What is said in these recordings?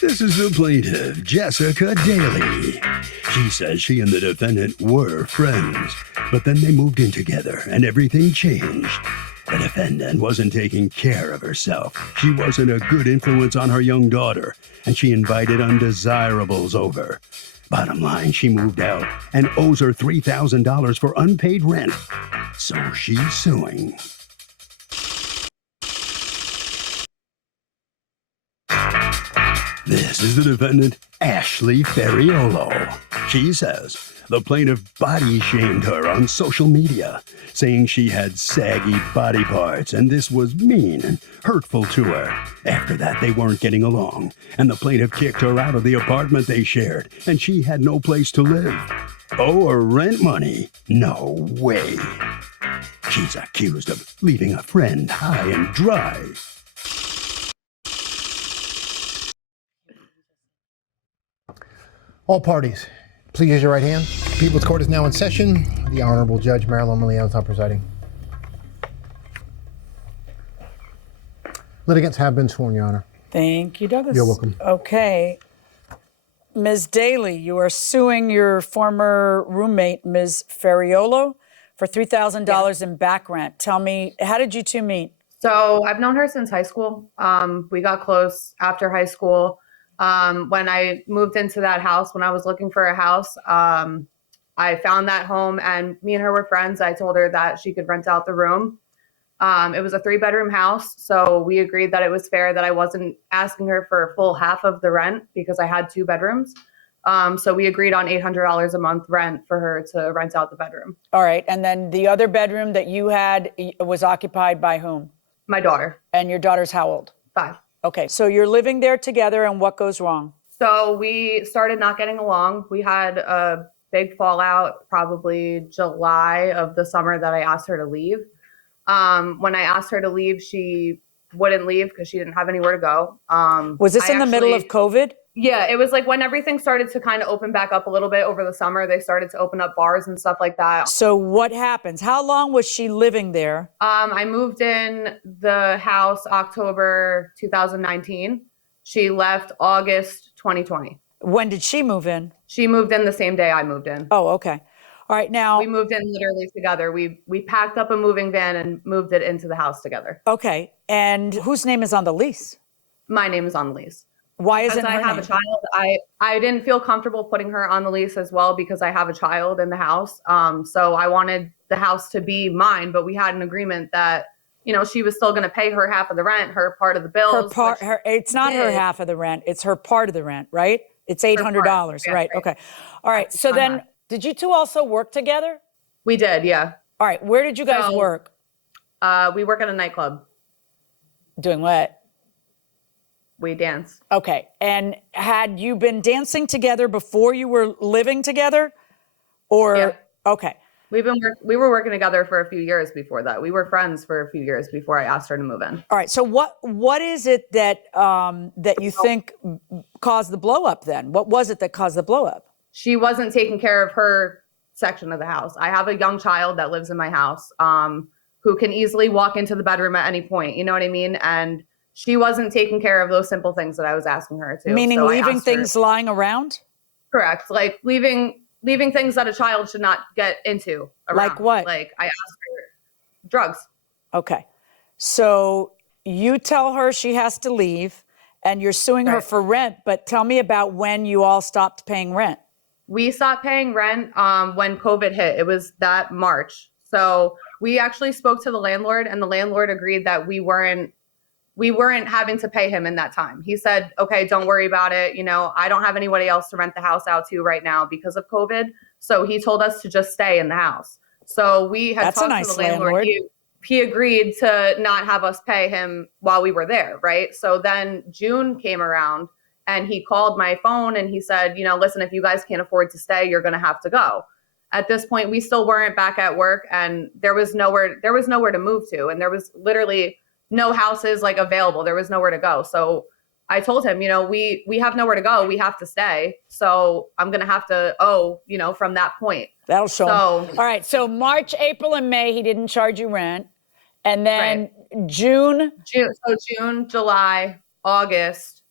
This is the plaintiff, Jessica Daly. She says she and the defendant were friends, but then they moved in together and everything changed. The defendant wasn't taking care of herself. She wasn't a good influence on her young daughter, and she invited undesirables over. Bottom line, she moved out and owes her $3,000 for unpaid rent. So she's suing. This is the defendant, Ashley Ferriolo. She says the plaintiff body shamed her on social media, saying she had saggy body parts and this was mean and hurtful to her. After that, they weren't getting along, and the plaintiff kicked her out of the apartment they shared, and she had no place to live. Oh, her rent money? No way. She's accused of leaving a friend high and dry. All parties, please use your right hand. The People's Court is now in session. The Honorable Judge Marilyn Milian is now presiding. Litigants have been sworn, Your Honor. Thank you, Douglas. You're welcome. Okay. Ms. Daly, you are suing your former roommate, Ms. Ferriolo, for $3,000 in back rent. Tell me, how did you two meet? So I've known her since high school. We got close after high school. When I moved into that house, when I was looking for a house, I found that home and me and her were friends. I told her that she could rent out the room. It was a 3-bedroom house. So we agreed that it was fair that I wasn't asking her for a full half of the rent because I had 2 bedrooms. So we agreed on $800 a month rent for her to rent out the bedroom. All right. And then the other bedroom that you had was occupied by whom? My daughter. And your daughter's how old? 5. Okay. So you're living there together and what goes wrong? So we started not getting along. We had a big fallout probably July of the summer that I asked her to leave. When I asked her to leave, she wouldn't leave because she didn't have anywhere to go. Was this in the middle of COVID? Yeah, it was like when everything started to kind of open back up a little bit over the summer, they started to open up bars and stuff like that. So what happens? How long was she living there? I moved in the house October 2019. She left August 2020. When did she move in? She moved in the same day I moved in. Oh, okay. All right, now. We moved in literally together. We packed up a moving van and moved it into the house together. Okay, and whose name is on the lease? My name is on the lease. Why isn't her I have name? a child. I didn't feel comfortable putting her on the lease as well because I have a child in the house. So I wanted the house to be mine, but we had an agreement that, you know, she was still going to pay her half of the rent, her part of the bills. It's not her half of the rent. It's her part of the rent, right? It's $800, right? Okay. All right. So then, did you two also work together? We did, yeah. All right. Where did you guys work? We work at a nightclub. Doing what? We dance. Okay. And had you been dancing together before you were living together? Or, yeah. Okay. We were working together for a few years before that. We were friends for a few years before I asked her to move in. All right. So what is it that that you think caused the blow up then? What was it that caused the blow up? She wasn't taking care of her section of the house. I have a young child that lives in my house who can easily walk into the bedroom at any point. You know what I mean? And she wasn't taking care of those simple things that I was asking her to. Meaning leaving things lying around? Correct. Like leaving things that a child should not get into. Around. Like what? Like I asked her drugs. Okay. So you tell her she has to leave and you're suing her for rent, but tell me about when you all stopped paying rent. We stopped paying rent when COVID hit. It was that March. So we actually spoke to the landlord and the landlord agreed that we weren't having to pay him in that time. He said, okay, don't worry about it. You know, I don't have anybody else to rent the house out to right now because of COVID. So he told us to just stay in the house. So we had talked to the landlord. He agreed to not have us pay him while we were there, right? So then June came around and he called my phone and he said, you know, listen, if you guys can't afford to stay, you're going to have to go. At this point, we still weren't back at work and there was nowhere to move to. And there was literally no houses like available. There was nowhere to go. So I told him, you know, we have nowhere to go. We have to stay. So I'm going to have to owe, you know, from that point. That'll show him. All right. So March, April, and May, he didn't charge you rent. And then June, July, August,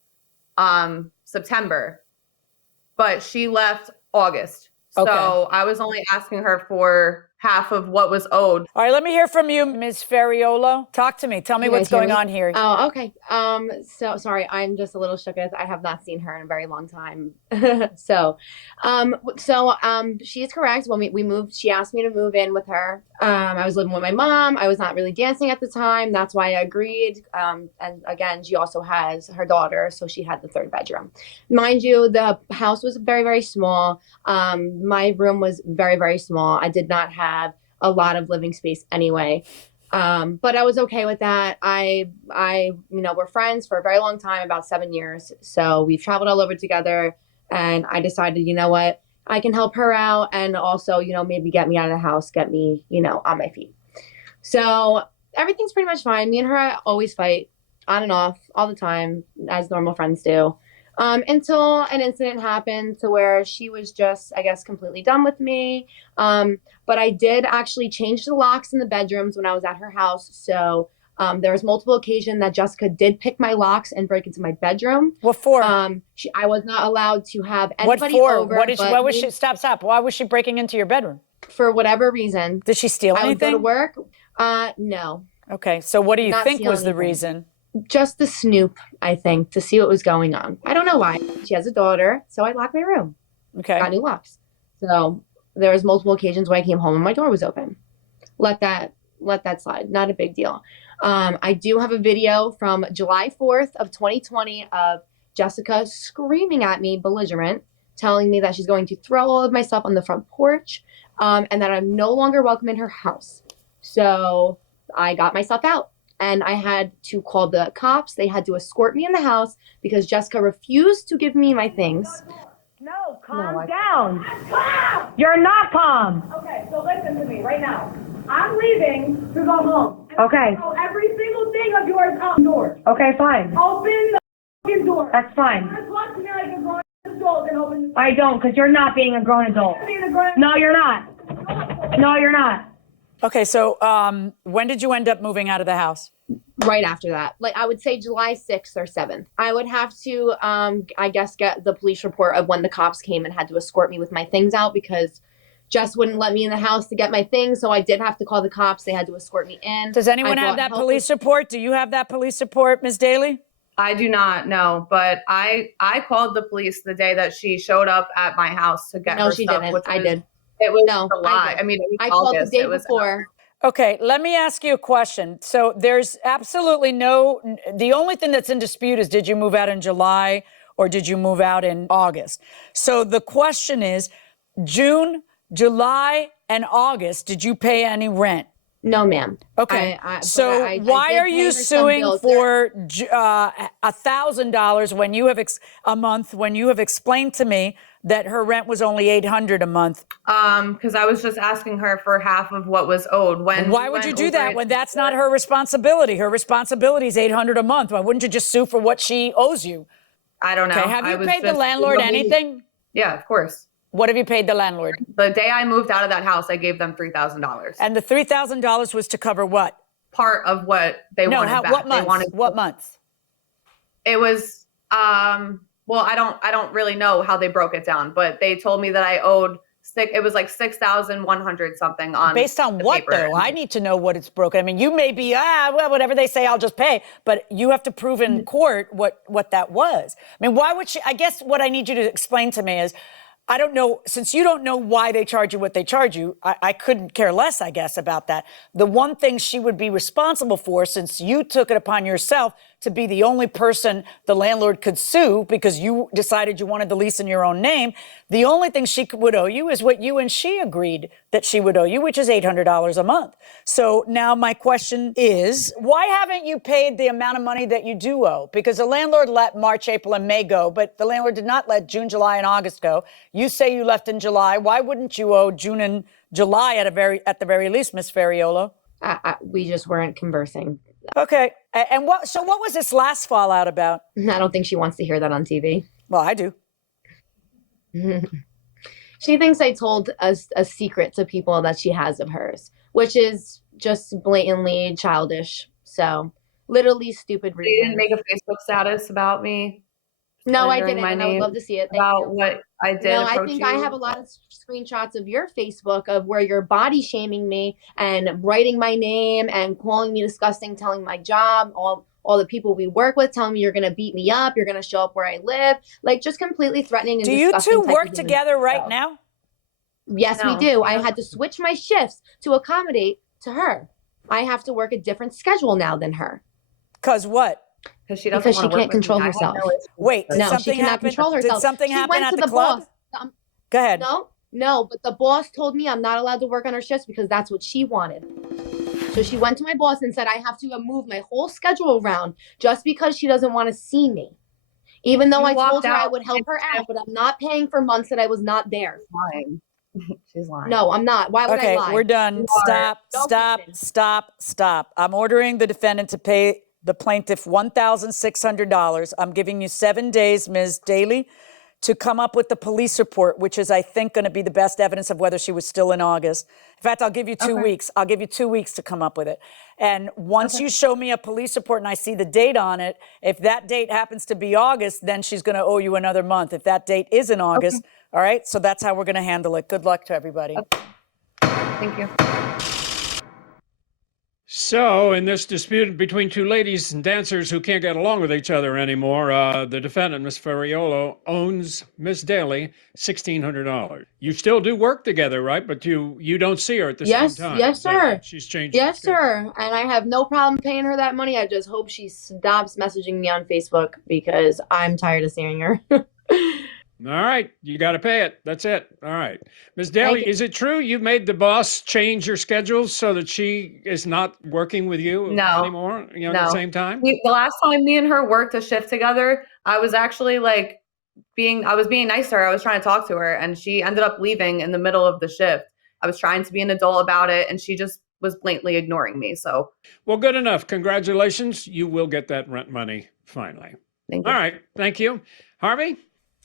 September, but she left August. Okay. So I was only asking her for half of what was owed. All right, let me hear from you, Ms. Ferriolo. Talk to me. Tell me You what's guys hear going me? on here. Oh, okay. So sorry, I'm just a little shook as I have not seen her in a very long time. She is correct. When we moved, she asked me to move in with her. I was living with my mom. I was not really dancing at the time. That's why I agreed. And again, she also has her daughter, so she had the third bedroom. Mind you, the house was very, very small. My room was very, very small. I did not have a lot of living space anyway. But I was okay with that. We're friends for a very long time, about 7 years. So we've traveled all over together, and I decided, you know what, I can help her out, and also, maybe get me out of the house, get me, on my feet. So everything's pretty much fine. Me and her always fight on and off all the time, as normal friends do. Until an incident happened to where she was just, I guess, completely done with me. But I did actually change the locks in the bedrooms when I was at her house. So there was multiple occasions that Jessica did pick my locks and break into my bedroom. What for? I was not allowed to have anybody what for? over. Why was she? Stop. Why was she breaking into your bedroom? For whatever reason. Did she steal I would anything? go to work. No. Okay, so what do you Not think steal was the anything. reason? Just the snoop, I think, to see what was going on. I don't know why. She has a daughter, so I locked my room. Okay. Got new locks. So there was multiple occasions when I came home and my door was open. Let that slide. Not a big deal. I do have a video from July 4th of 2020 of Jessica screaming at me, belligerent, telling me that she's going to throw all of my stuff on the front porch, and that I'm no longer welcome in her house. So I got myself out. And I had to call the cops. They had to escort me in the house because Jessica refused to give me my things. No, calm down. You're not calm. Okay, so listen to me right now. I'm leaving to go home. And Okay. So every single thing of yours outdoors. Okay, fine. Open the fucking door. That's fine. Just watch me like a grown adult and open the I don't, because you're not being a grown adult. being a grown No, you're not. No, you're not. Okay, so when did you end up moving out of the house? Right after that, like I would say July 6th or 7th. I would have to, I guess, get the police report of when the cops came and had to escort me with my things out because Jess wouldn't let me in the house to get my things. So I did have to call the cops. They had to escort me in. Does anyone I have brought that help police report? Do you have that police report, Ms. Daly? I do not know, but I called the police the day that she showed up at my house to get No, her she stuff. didn't. Which I was- did. It was No, July. I did. It was I called August. the day It was before. Okay, let me ask you a question. So there's absolutely the only thing that's in dispute is did you move out in July or did you move out in August? So the question is, June, July, and August, did you pay any rent? No, ma'am. Okay, But so I why did are pay you her some suing bills. for $1,000 when you have a month when you have explained to me that her rent was only $800 a month? because I was just asking her for half of what was owed. Why would you do that when that's not her responsibility? Her responsibility is $800 a month. Why wouldn't you just sue for what she owes you? I don't know. Okay, have I you was paid the just- landlord anything? Yeah, of course. What have you paid the landlord? The day I moved out of that house, I gave them $3,000. And the $3,000 was to cover what? Part of what they wanted back. What They months? wanted- What months? It was well, I don't really know how they broke it down, but they told me that I owed it was like 6,100 something on Based on the what, paper. though? I need to know what it's broken. I mean, you may be, well, whatever they say, I'll just pay. But you have to prove in court what that was. I mean, why would she? I guess what I need you to explain to me is, I don't know, since you don't know why they charge you what they charge you, I couldn't care less, I guess, about that. The one thing she would be responsible for, since you took it upon yourself to be the only person the landlord could sue because you decided you wanted the lease in your own name, the only thing she would owe you is what you and she agreed that she would owe you, which is $800 a month. So now my question is, why haven't you paid the amount of money that you do owe? Because the landlord let March, April, and May go, but the landlord did not let June, July, and August go. You say you left in July. Why wouldn't you owe June and July at the very least, Miss Ferriolo? We just weren't conversing. Okay. And what was this last fallout about? I don't think she wants to hear that on TV. Well, I do. She thinks I told a secret to people that she has of hers, which is just blatantly childish. So literally stupid They reasons. didn't make a Facebook status about me No, I slandering didn't, my and I would name love to see it. Thank about you. what I did. No, I approach think you. I have a lot of screenshots of your Facebook of where you're body shaming me and writing my name and calling me disgusting, telling my job, all the people we work with, telling me you're gonna beat me up, you're gonna show up where I live, like just completely threatening and Do you disgusting. two work together right now? Yes, we No. do. I had to switch my shifts to accommodate to her. I have to work a different schedule now than her. Because what? Because she doesn't Because want she to work can't with me. control I have herself. no issue. Wait, did No, she something cannot happen? control Did herself. something She happen went at to the the club? boss. Go ahead. No, but the boss told me I'm not allowed to work on her shifts because that's what she wanted. So she went to my boss and said I have to move my whole schedule around just because she doesn't want to see me. Even though You I told walked her I out would help her out, but I'm not paying for months that I was not there. Lying. She's lying. No, I'm not. Why would I Okay, lie? we're done. Stop, No stop, reason. stop, stop. I'm ordering the defendant to pay the plaintiff $1,600. I'm giving you 7 days, Ms. Daly, to come up with the police report, which is, I think, going to be the best evidence of whether she was still in August. In fact, I'll give you 2 weeks. I'll give you 2 weeks to come up with it. And once you show me a police report and I see the date on it, if that date happens to be August, then she's going to owe you another month. If that date is in August, all right? So that's how we're going to handle it. Good luck to everybody. Thank you. So, in this dispute between two ladies and dancers who can't get along with each other anymore, the defendant, Ms. Ferriolo, owns Ms. Daly $1,600. You still do work together, right? But you don't see her at the same time. Yes, Is that sir. right? She's changed. her Yes, schedule. sir. And I have no problem paying her that money. I just hope she stops messaging me on Facebook because I'm tired of seeing her. All right, you got to pay it. That's it. All right. Ms. Daly, you. is it true you made the boss change your schedules so that she is not working with you No. anymore, at No. the same time? The last time me and her worked a shift together, I was actually like being nice to her. I was trying to talk to her and she ended up leaving in the middle of the shift. I was trying to be an adult about it and she just was blatantly ignoring me. So, Well, good enough. Congratulations. You will get that rent money finally. thank you. All right. Thank you. Harvey?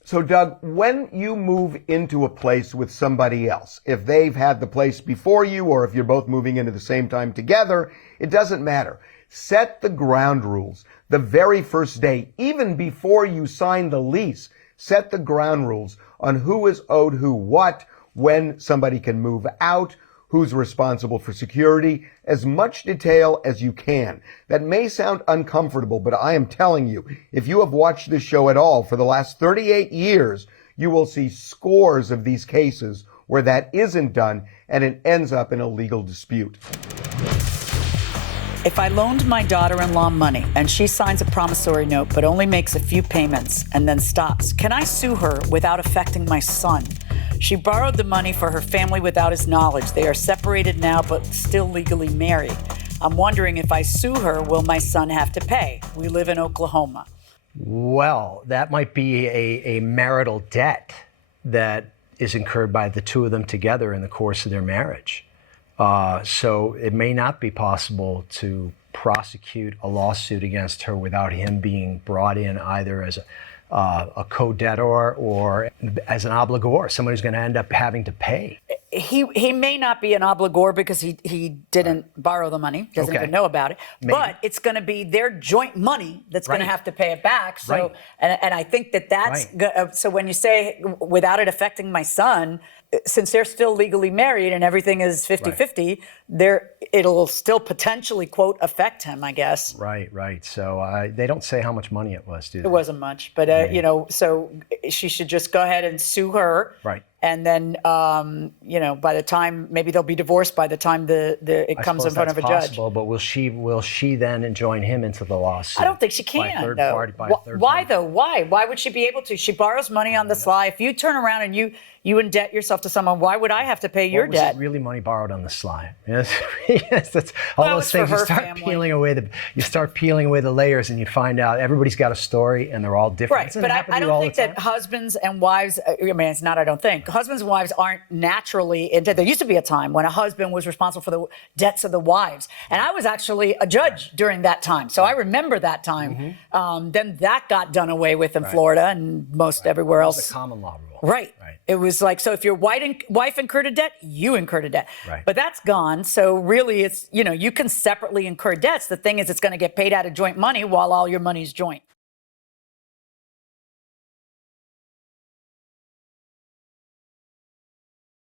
So, Doug, when you move into a place with somebody else, if they've had the place before you or if you're both moving into the same time together, it doesn't matter. Set the ground rules the very first day, even before you sign the lease. Set the ground rules on who is owed who what, when somebody can move out, who's responsible for security, as much detail as you can. That may sound uncomfortable, but I am telling you, if you have watched this show at all for the last 38 years, you will see scores of these cases where that isn't done and it ends up in a legal dispute. If I loaned my daughter-in-law money and she signs a promissory note but only makes a few payments and then stops, can I sue her without affecting my son? She borrowed the money for her family without his knowledge. They are separated now but still legally married. I'm wondering if I sue her, will my son have to pay? We live in Oklahoma. Well, that might be a marital debt that is incurred by the two of them together in the course of their marriage. So it may not be possible to prosecute a lawsuit against her without him being brought in either as a co-debtor or as an obligor, someone who's going to end up having to pay. He may not be an obligor because he didn't borrow the money, doesn't even know about it. Maybe. But it's going to be their joint money that's going to Right. have to pay it back. So, Right. and I think that's so when you say without it affecting my son, since they're still legally married and everything is 50-50, it'll still potentially, quote, affect him, I guess. Right. So they don't say how much money it was, do they? It wasn't much, but so she should just go ahead and sue her. Right. And then, by the time, maybe they'll be divorced by the time it comes in front of a judge. Possible, but will she then join him into the lawsuit? I don't think she By a can, third though. party, by a third Why, party? though? Why? Why would she be able to? She borrows money on the sly. If you turn around and you indebt yourself to someone, why would I have to pay your Was debt? it really money borrowed on the sly? Yes, that's all Well, those it's for things. You her start family. peeling away the layers, and you find out everybody's got a story, and they're all different. Right, Doesn't but it happen I to you all don't think the that time? husbands and wives, it's not, I don't think. Husbands and wives aren't naturally in debt. There used to be a time when a husband was responsible for the debts of the wives. And I was actually a judge during that time. So I remember that time. Then that got done away with in Florida and most everywhere It else. was a common law rule. Right. It was like, so if your wife incurred a debt, you incurred a debt. Right. But that's gone. So really it's, you can separately incur debts. The thing is, it's going to get paid out of joint money while all your money's joint.